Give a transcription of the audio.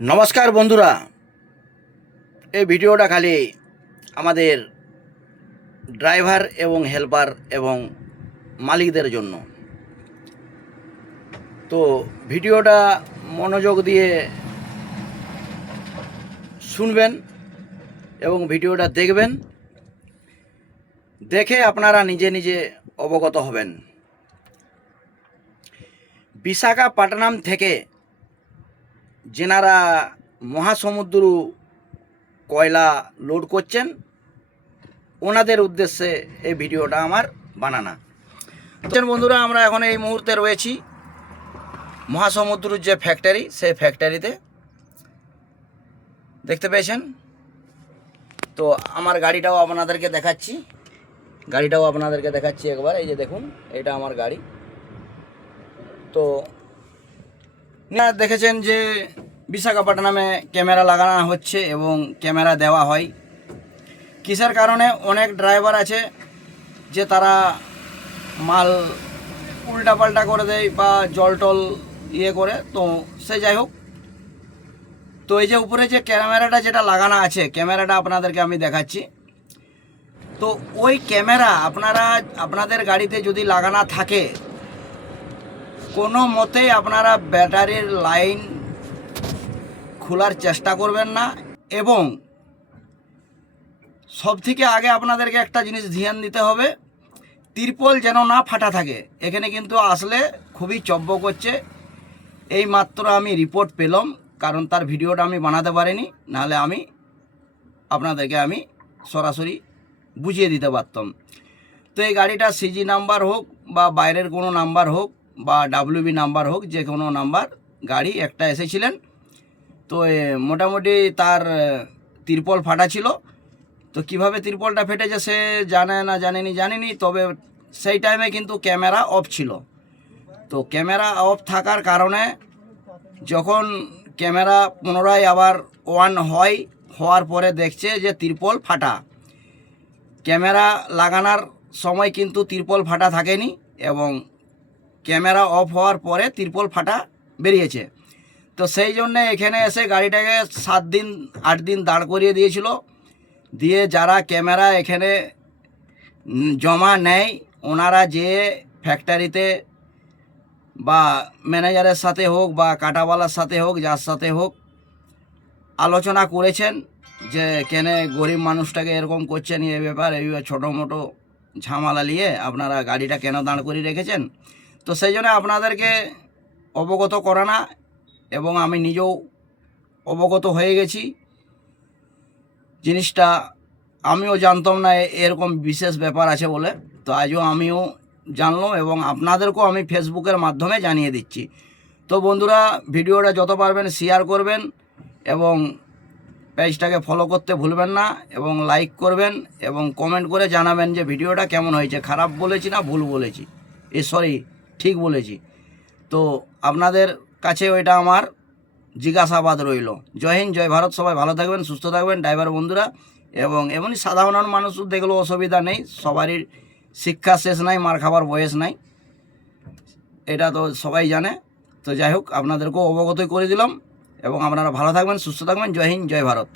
নমস্কার বন্ধুরা, এই ভিডিওটা খালি আমাদের ড্রাইভার এবং হেল্পার এবং মালিকদের জন্য। তো ভিডিওটা মনোযোগ দিয়ে শুনবেন এবং ভিডিওটা দেখবেন, দেখে আপনারা নিজে নিজে অবগত হবেন। বিশাখাপট্টনম থেকে যেনারা মহাসমুদ্র কয়লা লোড করছেন ওনাদের উদ্দেশ্যে এই ভিডিওটা আমার বানানো। বন্ধুরা, আমরা এখন এই মুহূর্তে রয়েছি মহাসমুদ্রের যে ফ্যাক্টরি, সেই ফ্যাক্টরিতে দেখতে পেয়েছেন। তো আমার গাড়িটাও আপনাদেরকে দেখাচ্ছি একবার। এই যে দেখুন, এটা আমার গাড়ি। তো দেখেছেন যে বিশাখাপট্টনমে ক্যামেরা লাগানো হচ্ছে এবং ক্যামেরা দেওয়া হয় কিসের কারণে? অনেক ড্রাইভার আছে যে তারা মাল উল্টাপাল্টা করে দেয় বা জল টল করে। তো সে যাই হোক, তো এই যে উপরে যে ক্যামেরাটা যেটা লাগানো আছে, ক্যামেরাটা আপনাদেরকে আমি দেখাচ্ছি। তো ওই ক্যামেরা আপনাদের গাড়িতে যদি লাগানো থাকে, কোনো মতেই আপনারা ব্যাটারির লাইন খোলার চেষ্টা করবেন না। এবং সব থেকে আগে আপনাদেরকে একটা জিনিস ধ্যান দিতে হবে, তিরপল যেন না ফাটা থাকে। এখানে কিন্তু আসলে খুবই চব্য করছে। এই মাত্র আমি রিপোর্ট পেলাম, কারণ তার ভিডিওটা আমি বানাতে পারিনি, নাহলে আপনাদেরকে আমি সরাসরি বুঝিয়ে দিতে পারতাম। তো এই গাড়িটা সিজি নাম্বার হোক বা বাইরের কোনো নাম্বার হোক বা ডাব্লিউবি নাম্বার হোক, যে কোনো নাম্বার গাড়ি একটা এসেছিলেন। তো মোটামুটি তার তিরপল ফাটা ছিল। তো কিভাবে তিরপলটা ফেটেছে সে জানেনি, তবে সেই টাইমে কিন্তু ক্যামেরা অফ ছিল। তো ক্যামেরা অফ থাকার কারণে যখন ক্যামেরা পুনরায় আবার অন হওয়ার পরে দেখছে যে তিরপল ফাটা। ক্যামেরা লাগানোর সময় কিন্তু তিরপল ফাটা থাকেনি এবং ক্যামেরা অফ হওয়ার পরে তিরপল ফাটা বেরিয়েছে। তো সেই জন্যে এখানে এসে গাড়িটাকে 7 দিন 8 দিন দাঁড় করিয়ে দিয়েছিল। দিয়ে যারা ক্যামেরা এখানে জমা নেয় ওনারা যে ফ্যাক্টরিতে বা ম্যানেজারের সাথে হোক বা কাটাওয়ালার সাথে হোক, যার সাথে হোক আলোচনা করেছেন যে কেন গরিব মানুষটাকে এরকম করছেন, এই ব্যাপার ছোটো মোটো ঝামেলা নিয়ে আপনারা গাড়িটা কেন দাঁড় করিয়ে রেখেছেন। তো সেই জন্য আপনাদেরকে অবগত করানা, এবং আমি নিজেও অবগত হয়ে গেছি। জিনিসটা আমিও জানতাম না এরকম বিশেষ ব্যাপার আছে বলে। তো আজও আমিও জানলাম এবং আপনাদেরকেও আমি ফেসবুকের মাধ্যমে জানিয়ে দিচ্ছি। তো বন্ধুরা, ভিডিওটা যত পারবেন শেয়ার করবেন এবং পেজটাকে ফলো করতে ভুলবেন না, এবং লাইক করবেন এবং কমেন্ট করে জানাবেন যে ভিডিওটা কেমন হয়েছে, খারাপ বলেছি না ভুল বলেছি, ঠিক বলেছি। তো আপনাদের কাছে ওইটা আমার জিজ্ঞাসাবাদ রইল। জয় হিন্দ, জয় ভারত। সবাই ভালো থাকবেন, সুস্থ থাকবেন ড্রাইভার বন্ধুরা। এবং এমনই সাধারণ মানুষ দেখলেও অসুবিধা নেই, সবারই শিক্ষা শেষ নাই, মার খাবার বয়স নাই, এটা তো সবাই জানে। তো যাই হোক, আপনাদেরকেও অবগতই করে দিলাম এবং আপনারা ভালো থাকবেন, সুস্থ থাকবেন। জয় হিন্দ, জয় ভারত।